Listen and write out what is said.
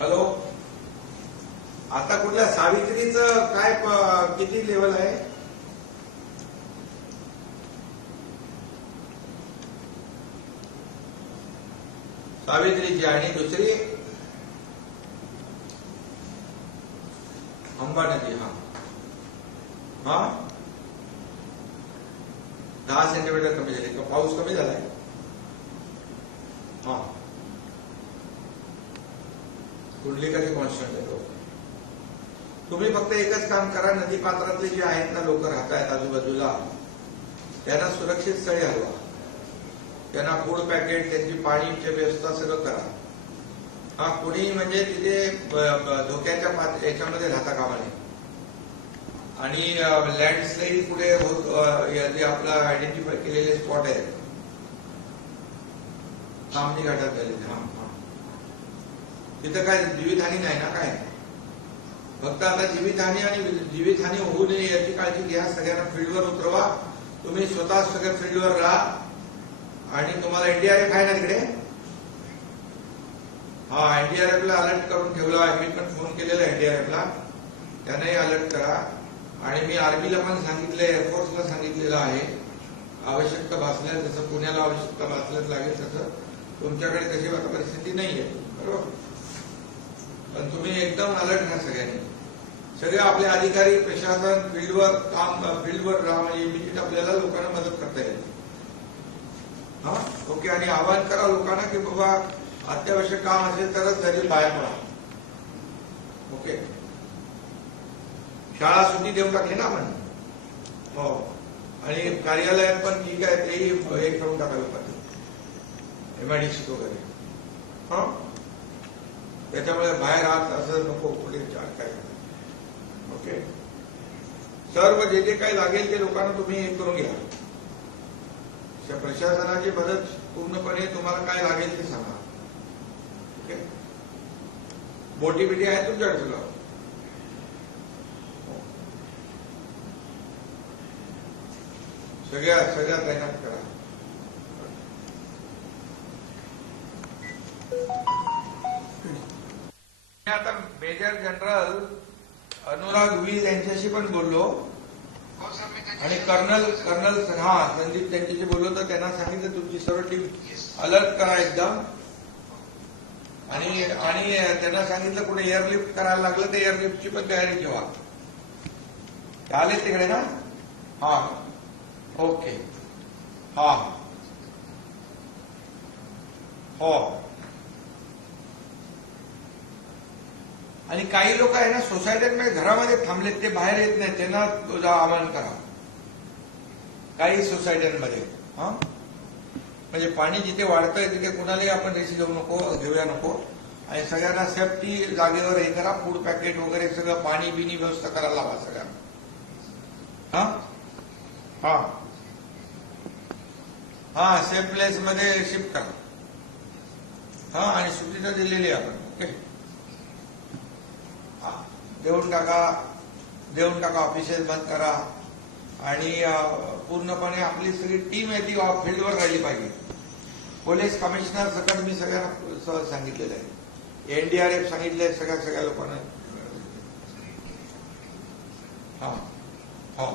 Hello? आता कुठल्या सावित्रीचं काय किती लेवल आहे? सावित्रीची आणि दुसरी? अंबानदी हा. हा? दहा सेंटीमीटर कमी झाले. का पाऊस कमी झालाय. हा. कुंडलिकाचे कॉन्स्टंट आहे तुम्ही फक्त एकच काम करा नदी पात्रातले जे आहेत ना लोक राहत आहेत आजूबाजूला त्यांना सुरक्षित स्थळी हलवा. त्यांना फूड पॅकेट त्यांची पाणीची व्यवस्था सगळं करा. हा कुणी म्हणजे तिथे धोक्याच्या पात याच्यामध्ये राहता कामा नये. आणि लँडस्लाईड पुढे होत या जे आपला आयडेंटिफाय केलेले स्पॉट आहेत. सामनी घाटात झाले हा हा तिथं काय जीवितहानी नाही ना काय फक्त आता जीवितहानी आणि जीवितहानी होऊ नये याची काळजी घ्या सगळ्यांना फील्डवर उतरवा. तुम्ही स्वतः सगळं फील्डवर राहा. आणि तुम्हाला एनडीआरएफ आहे ना तिकडे? हा एनडीआरएफला अलर्ट करून ठेवला आहे. मी पण फोन केलेला एनडीआरएफला त्यांनाही अलर्ट करा. आणि मी आर्मीला पण सांगितलं एअरफोर्सला सांगितलेलं आहे. आवश्यकता भासल्यास जसं पुण्याला आवश्यकता भासल्यास लागेल तसं. तुमच्याकडे तशी आता परिस्थिती आहे बरोबर? पण तुम्ही एकदम अलर्ट घ्या सगळ्यांनी. सगळे आपले अधिकारी प्रशासन फील्डवर काम फील्डवर राहा म्हणजे इमिजिएट आपल्याला लोकांना मदत करता येईल. हा? ओके आणि आवाहन करा लोकांना की बाबा अत्यावश्यक काम असेल तरच घरी बाहेर पडा. ओके? शाळा सुट्टी देऊन टाकली ना आपण? हो. आणि कार्यालयात पण ठीक आहे तेही हे करून टाकावे पाहिजे एमआयडीसी वगैरे. हा? त्याच्यामुळे बाहेर आत असं नको पुढे चार काय ओके सर्व जे जे काही लागेल ते लोकांना तुम्ही हे करून घ्या. प्रशासनाची मदत पूर्णपणे तुम्हाला काय लागेल ते सांगा. ओके बोटी बिटी आहे तुमच्या सगळं. सगळ्या सगळ्या तैनात करा. मी आता मेजर जनरल अनुराग वीज यांच्याशी पण बोललो. आणि कर्नल कर्नल हा संदीप त्यांच्याशी बोललो तर त्यांना सांगितलं तुमची सर्व टीम अलर्ट करा एकदम. आणि आणि त्यांना सांगितलं कुठे एअरलिफ्ट करायला लागलं तर एअरलिफ्टची पण तयारी ठेवा. आले तिकडे ना? हा. ओके हा. हो. आणि काही लोक आहे ना सोसायट्यांमध्ये घरामध्ये थांबलेत ते बाहेर येत नाही त्यांना तुझं आवाहन करा. काही सोसायट्यांमध्ये हा? म्हणजे पाणी जिथे वाढतंय तिथे कुणालाही आपण रेशी घेऊ नको घेऊया नको. आणि सगळ्यांना सेफ्टी जागेवर हे करा फूड पॅकेट वगैरे सगळं पाणी बिनी व्यवस्था करायला लावा सगळ्यांना. हा? हा. हा सेफ प्लेस मध्ये शिफ्ट करा. हा आणि सुट्टी तर दिलेली आहे आपण ओके देऊन टाका देऊन टाका ऑफिसेस बंद करा. आणि पूर्णपणे आपली सगळी टीम आहे ती फील्डवर राहिली पाहिजे. पोलीस कमिशनर सकट मी सगळ्यांना सहज सांगितलेलं आहे. एनडीआरएफ सांगितलंय सगळ्या सगळ्या लोकांना. हा हो.